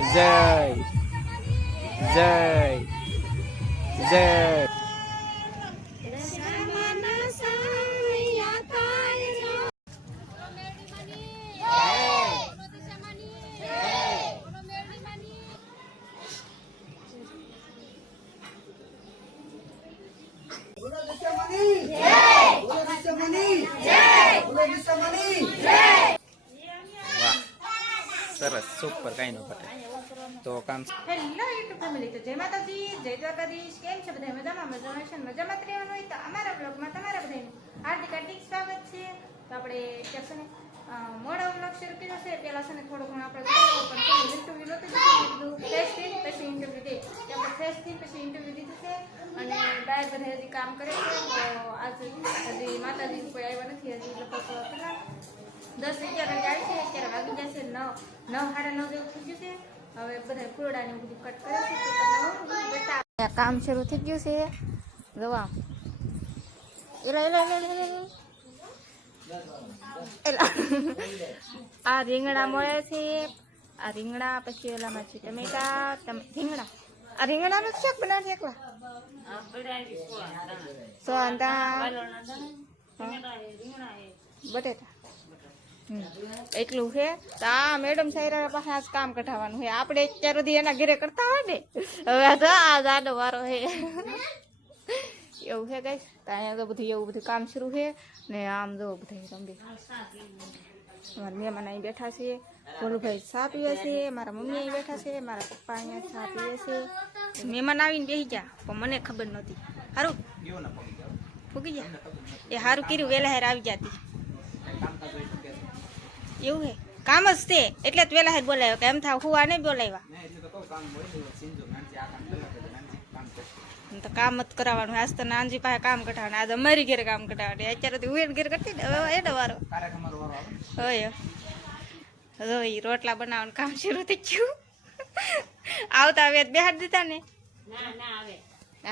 જય જય જય સરસ સુપર કઈ નો ઘટે તો કામ હેલો યુટ્યુબ ફેમિલી, તો જય માતાજી, જય દ્વારકાધીશ. કેમ છે બધા? મજામાં? મજામાં છે? મજામાં જ રહેવાનું હોય તો અમારા બ્લોગમાં તમારા બધાનું હાર્દિક હાર્દિક સ્વાગત છે. તો આપણે ત્યાં છે ને મોડો બ્લોગ શરૂ કર્યો છે. પહેલાં છે ને થોડું ઘણું આપણે પણ ઇન્ટરવ્યૂ નહોતું દીધું, ફ્રેશ થઈ પછી ઇન્ટરવ્યૂ દે આપણે ફ્રેશ થઈ પછી ઇન્ટરવ્યૂ દીધું છે. અને ડાયર બધા હજી કામ કરે છે. તો આજે હજી માતાજી કોઈ આવ્યા નથી. હજી લગભગ કેટલા 10-11 વાગે આવી છે. અત્યારે વાગી જશે 9-9:30 જેવું થઈ ગયું છે. હવે બધા ફૂલડા ને બધું કટ કરે છે. તો તમને બતાવ કામ શરૂ થઈ ગયું છે. જોવા આ રીંગણા મળે છે. આ રીંગણા પછી ઓલામાં છે ટમેટા રીંગણા. આ રીંગણા નું શાક બનાવે એકલા બટેટા એટલું છે. તો આ મેડમ સાહેબ પાસે આજ કામ કઢાવવાનું છે. આપણે અત્યાર સુધી એના ઘરે કરતા હોય ને, હવે તો આ જાડો વારો છે એવું છે ગાઈસ. તો અહીંયા તો બધું એવું બધું કામ શરૂ છે ને. આમ જો બધા રંબી અમારા મહેમાન અહીં બેઠા છે. ભોલુભાઈ ચા પીવે છે, મારા મમ્મી અહીં બેઠા છે, મારા પપ્પા અહીંયા ચા પીવે છે. મહેમાન આવીને બેસી ગયા પણ મને ખબર નહોતી. સારું ફૂગી ગયા એ સારું કર્યું, વહેલા હેર આવી જતી. એવું હે કામ જ છે એટલે જ વેલા હેર બોલાવ્યો કે એમ થાવ હુવા નહીં બોલાવ્યા તો કામ જ કરાવવાનું. આજ તો નાનજી પાસે કામ કઢાવવાનું, આજ અમારી ઘેર કામ કઢાવવાનું. અત્યારે ઉવેર ઘેર કરતી ને હવે એનો વારો હોય. રોઈ રોટલા બનાવવાનું કામ શરૂ થઈ ગયું. આવતા હવે બેહાડ દીધા ને.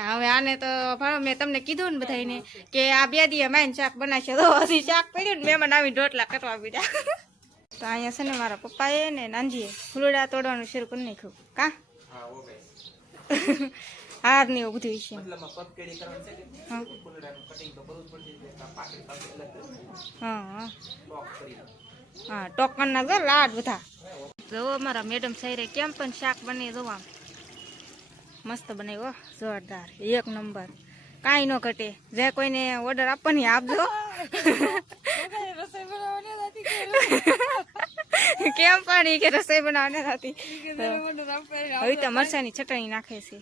હવે આને તો ભાડો મેં તમને કીધું ને બધાને કે આ 2 દિવસ માઈને શાક બનાવશે. તો હજી શાક પડ્યું ને મહેમાન આવીને રોટલા કરવા બીજા. તો અહીંયા છે ને મારા પપ્પાએ ને નાનજીએ ફૂલડા તોડવાનું શરૂ કરી નાખ્યું. કા હાર ને એવું બધું છે. હા ટોકન ના જો લાડ બધા જો. મારા મેડમ સાહેરે કેમ પણ શાક બને જોવા મસ્ત બનાવ્યો, જોરદાર, 1 નંબર, કાંઈ ન ઘટે. જે કોઈને ઓર્ડર આપવાની આપજો. કેમ પણ કે રસોઈ બનાવવાની હતી. હવે તો મરચાની ચટણી નાખે છે.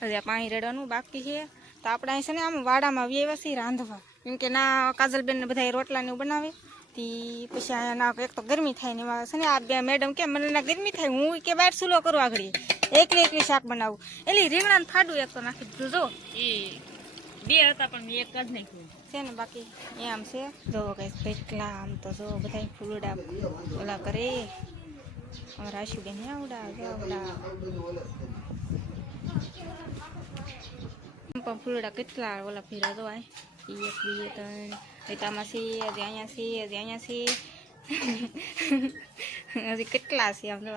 હજી પાણી રેડવાનું બાકી છે. તો આપણે અહીં છે ને આમ વાડામાં વ્યવસ્થિત છીએ રાંધવા, કેમ કે ના કાજલબેન ને બધા રોટલા ને બનાવે તી પછી અહીંયા ના એક તો ગરમી થાય ને એમાં છે ને આ 2 મેડમ કે મને ના ગરમી થાય, હું કે બહાર સુલો કરું આગળ એકલી શાક બનાવું. એટલે રીંગણા ફાડું એક તો નાખી દીધું. જો એ 2 હતા પણ એક જ નાખ્યું છે ને. બાકી એમ છે જો કઈ કેટલા આમ તો જો બધા ફૂલડા ઓલા કરે. અમારા આશુબેન આવડા પણ ફૂલડા કેટલા ઓલા ફેરા જો. 1 2 3 એટામાં છે, હજી અહીંયા છે, હજી અહીંયા છે, હજી કેટલા છે આમ જો.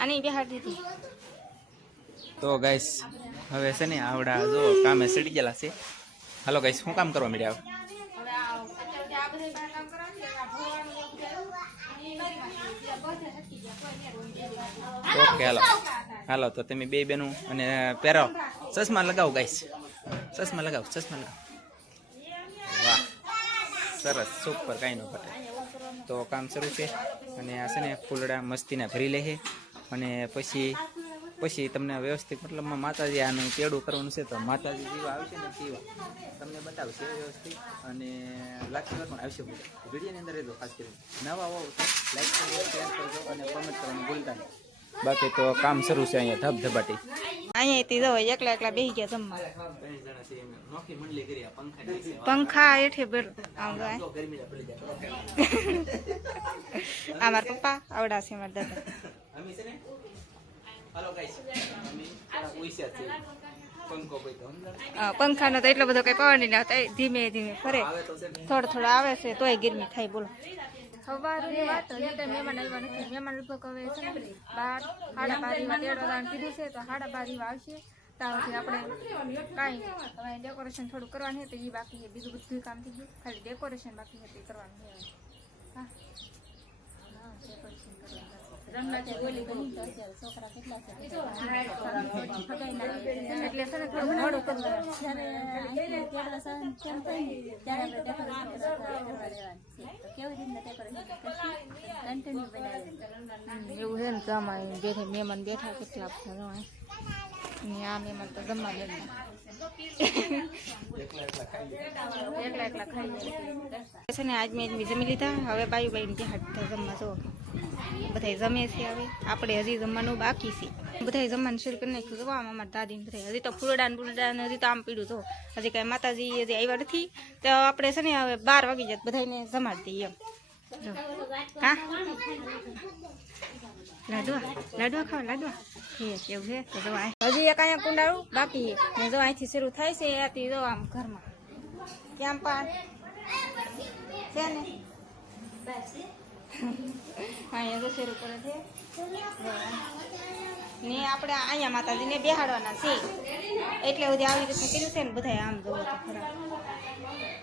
આની બિહાર દીધી. તો ગાઈસ હવે છે ને આવડા જો કામે સડી ગયેલા છે. હાલો ગાઈસ શું કામ કરવા મળ્યા? ઓકે હાલો હાલો તો તમે 2 બેનું અને પહેરો ચશ્મા લગાવો ગાઈસ, ચશ્મા લગાવો. વાહ સરસ સુપર કાંઈ ન ઘટે. તો કામ શરૂ છે અને આ છે ને ફૂલડા મસ્તીના ભરી લે છે. અને પછી તમને વ્યવસ્થિત મતલબમાં માતાજી આનું તેડું કરવાનું છે. તો માતાજી જેવા આવશે ને તેવા તમને બતાવશે વ્યવસ્થિત. અને લાક્ષણિક પણ આવશે. વિડીયોની અંદર રહેજો. ખાસ કરીને નવા હોવ તો લાઈક કરજો, શેર કરજો અને કોમેન્ટ કરવાનું ભૂલતા નહીં. બાકી તો કામ શરૂ છે અહીંયા ધબધબાટી. અહીંયાથી જો એકલા બેસી ગયા જમવા. પંખા હેઠે અમારા પપ્પા આવડા છે, મારા દાદા. પંખાનો તો એટલો બધો કઈ પવન નહીં આવતો, ધીમે ધીમે ફરે. થોડો આવે છે તોય ગરમી થાય. બોલો સવારની વાત હજી કઈ મહેમાન આવ્યા નથી. મહેમાન લગભગ હવે છે ને 12, 12:30 કીધું છે, તો 12:30 આવશે. ત્યાંથી આપણે કાંઈ હવે ડેકોરેશન થોડું કરવાનું છે, તો એ બાકી છે. બીજું બધું કામ થઈ ગયું, ખાલી ડેકોરેશન બાકી છે તે કરવાનું છે. હા ડેકોરેશન કરવાનું. એટલે છે ને થોડું મોડું કરવાનું. એવું છે ને જમા બેઠા મહેમાન બેઠા કેટલા બધા ને આ મહેમાન તો જમવા બેઠા એકલા ખાઈ છે ને. આજ મેં જમી લીધા. હવે બાયું ત્યાં જમવા જો બધા જમે છે. હવે આપણે હજી જમવાનું બાકી છે. બધા જમવાનું શરૂ કરી નાખ્યું. જો આમ અમારા દાદી બધા હજી તો ફૂલડા ને હજી તો આમ પીડું જો હજી કાંઈ માતાજી હજી આવ્યા નથી. તો આપણે છે ને હવે 12 વાગી જાય બધાને જમાડી દઈએ એમ. હા લાડવા ખાવ લાડવા એવું છે. તો જો હજી એક અહીંયા કુંડાળું બાકી ને જો અહીંથી શરૂ થાય છે. આથી જો આમ ઘરમાં કેમ પાન છે ને અહીંયા તો શરૂ કરે છે ને. આપણે અહીંયા માતાજીને બેહાડવાના છે એટલે બધી આવી રીતે કર્યું છે ને. બધા આમ જોવો તો ખરા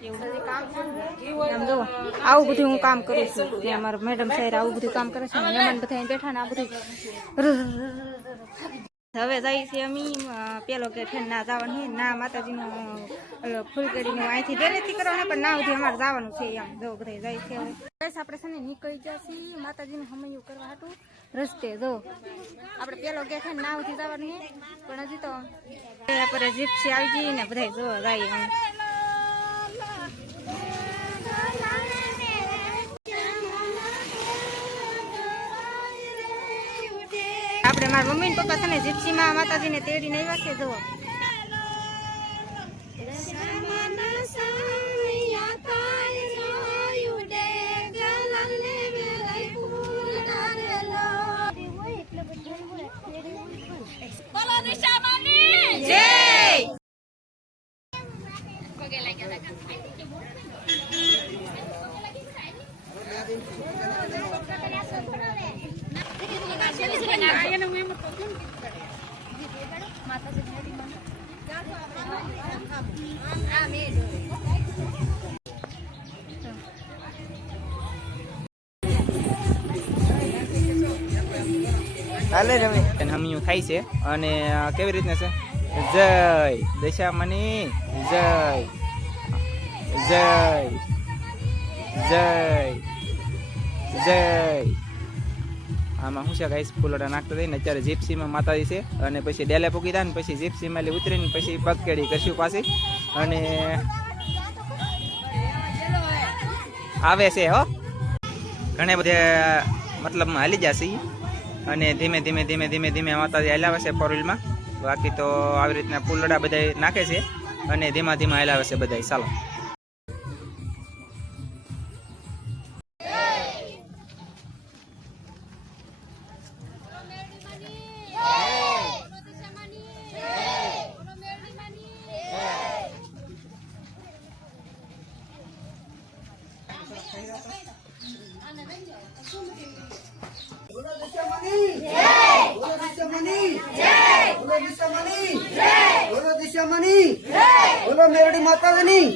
એવું બધું કામ છે. આમ જો આવું બધું હું કામ કરું છું ને. અમારા મેડમ સાહેબ આવું બધું કામ કરે છે. મહેમાન બધા બેઠા ને આ બધું. હવે જાય છે અમે પેલો કે છે ના જવાનું છે ના માતાજીનું ફૂલકેરીનું અહીંથી ડેરેથી કરવાનું પણ ના સુધી અમારે જવાનું છે એમ. જો બધા જાય છે. હવે આપણે છે ને નીકળી ગયા છીએ માતાજીને હમૈયું કરવા હાટું રસ્તે. જો આપણે પેલો કે છે ના સુધી જવાનું છે પણ હજી તો આપણે જીપ્સી આવી ગઈ ને બધા જો જાય એમ. આપણે મારા મમ્મી ને પપ્પા છે ને જીપ્સીમાં માતાજીને તેડીને આવ્યા છે. જુઓ હાલે રમે હમિયું થાય છે. અને કેવી રીતના છે જય દશામાની જય જય જય જય. આમાં શું છે ગાઈસ ફૂલડા નાખતા થઈને અત્યારે જીપ્સીમાં માતાજી છે અને પછી ડેલે પૂકી થાય ને પછી જીપ્સીમાં એટલે ઉતરીને પછી પગકેડી કરશું પાછી અને આવે છે. હો ઘણા બધા મતલબમાં હાલી જશે અને ધીમે ધીમે ધીમે ધીમે ધીમે માતાજી હલાવે છે 4 વ્હીલમાં. બાકી તો આવી રીતના ફૂલડા બધા નાખે છે અને ધીમા ધીમા હલાવે છે બધા. ચાલો બોલો મેરડી માતાજીની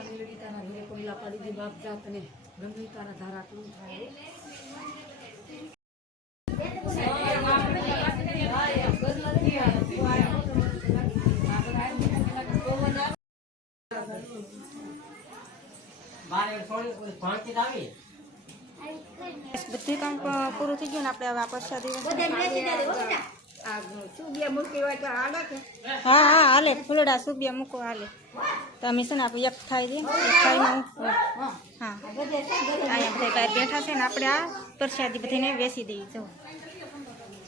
આશા મેળવી તારા ઘરે પગલા પાડી દે બાપ જાત ને ગમે તારા ધારા તું થાય બધું કામ પૂરું થઈ ગયું ને આપણે હવે આ પ્રસાદી હા હા હાલે ફૂલડા સુબિયા મૂકો હાલે તો અમે છે ને આપણે એક ખાઈ દઈએ એક ખાઈને હા અહીંયા બધા બહાર બેઠા છે ને આપણે આ પ્રસાદી બધાને વેચી દઈએ જો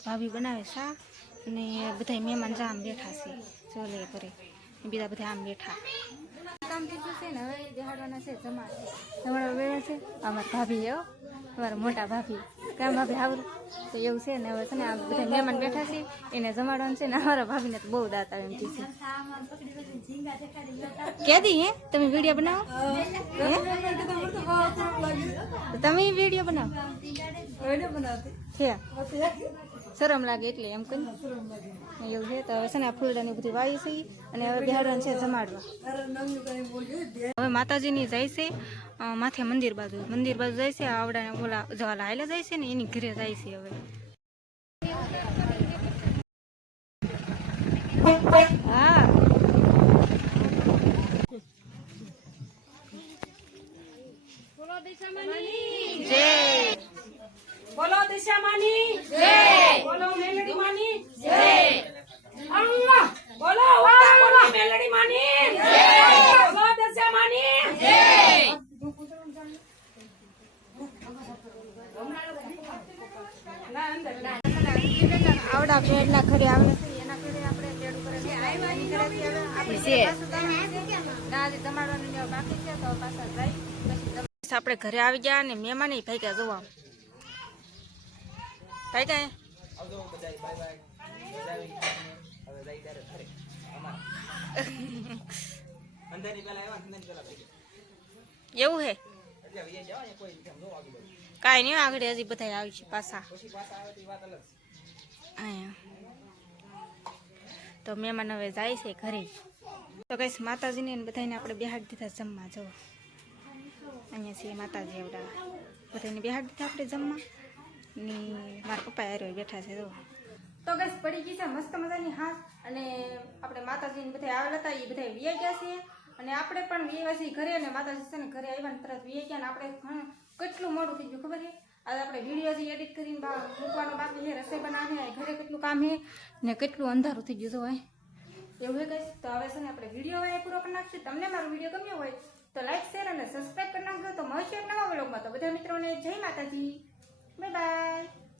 ભાભી બનાવે શાક અને બધા મહેમાન જા આમ બેઠા છે ચોલે કરે બીજા બધા આમ બેઠા કામ થઈ ગયું છે ને હવે બેહાડવાના છે જમાડવા બેઠા છે અમારા ભાભી હો અમારા મોટા ભાભી કામ ભાભી આવડું તો એવું છે ને હવે છે ને આ બધા મહેમાન બેઠા છે એને જમાડવાનું છે ને અમારા ભાભીને તો બહુ દાંત આવે એમ કે છે કેદી હે તમે વિડીયો બનાવો તમે વિડીયો બનાવો છે શરમ લાગે એટલે એમ કહી એવું છે તો હવે છે ને આ ફૂલડાની બધી વાવી છે અને હવે બેહાડવાનું છે જમાડવા હવે માતાજીની જાય છે માથે મંદિર બાજુ જાય છે આવડાને ઓલા જવાલા હાલે જાય છે ને એની ઘરે જાય છે હવે હા જય બોલો દિશામાની જય બોલો મેલડી માની જય બોલો બોલો મેલડી માની જય બોલો દિશામાની જય આવડા પેડના ઘરે આવે છે એના ઘરે આપણે પેડું કરે છે જમાડવાનું બાકી છે તો પાછા જાય પછી આપણે ઘરે આવી ગયા ને મહેમાન ભાઈ ગયા જોવા ભાઈ ગયા એવું હે કાંઈ નહીં આગળ હજી બધા આવી છે પાછા તો મહેમાન હવે જાય છે ઘરે તો કઈશ માતાજીને બધાને આપણે બેહાડી દીધા જમવા જવો અહીંયા છે માતાજી એવડા બધાને બેહાડી દીધા આપણે જમવા ને મારા પપ્પા હારે બેઠા છે તો ગઈશ પડી ગઈ છે મસ્ત મજાની હાથ અને આપણે માતાજીને બધા આવેલા હતા એ બધા વીએ ગયા છે અને આપણે પણ વીએ છીએ ઘરે અને માતાજી છે ને ઘરે આવ્યા ને તરત વીએ ગયા ને આપણે કેટલું મોડું થઈ ગયું ખબર છે આજે આપણે વિડીયો જે એડિટ કરીને મૂકવાનો બાકી છે રસોઈ બનાવીને ઘરે કેટલું કામ છે ને કેટલું અંધારું થઈ ગયું તો હોય એવું હે કહીશ તો હવે છે ને આપણે વિડીયો હવે પૂરો કરી નાખશું તમને મારો વિડીયો ગમ્યો હોય તો લાઈક શેર અને સબસ્ક્રાઈબ કરી નાખજો તો મળશે એક નવા વ્લોગમાં તો બધા મિત્રોને જય માતાજી બાય બાય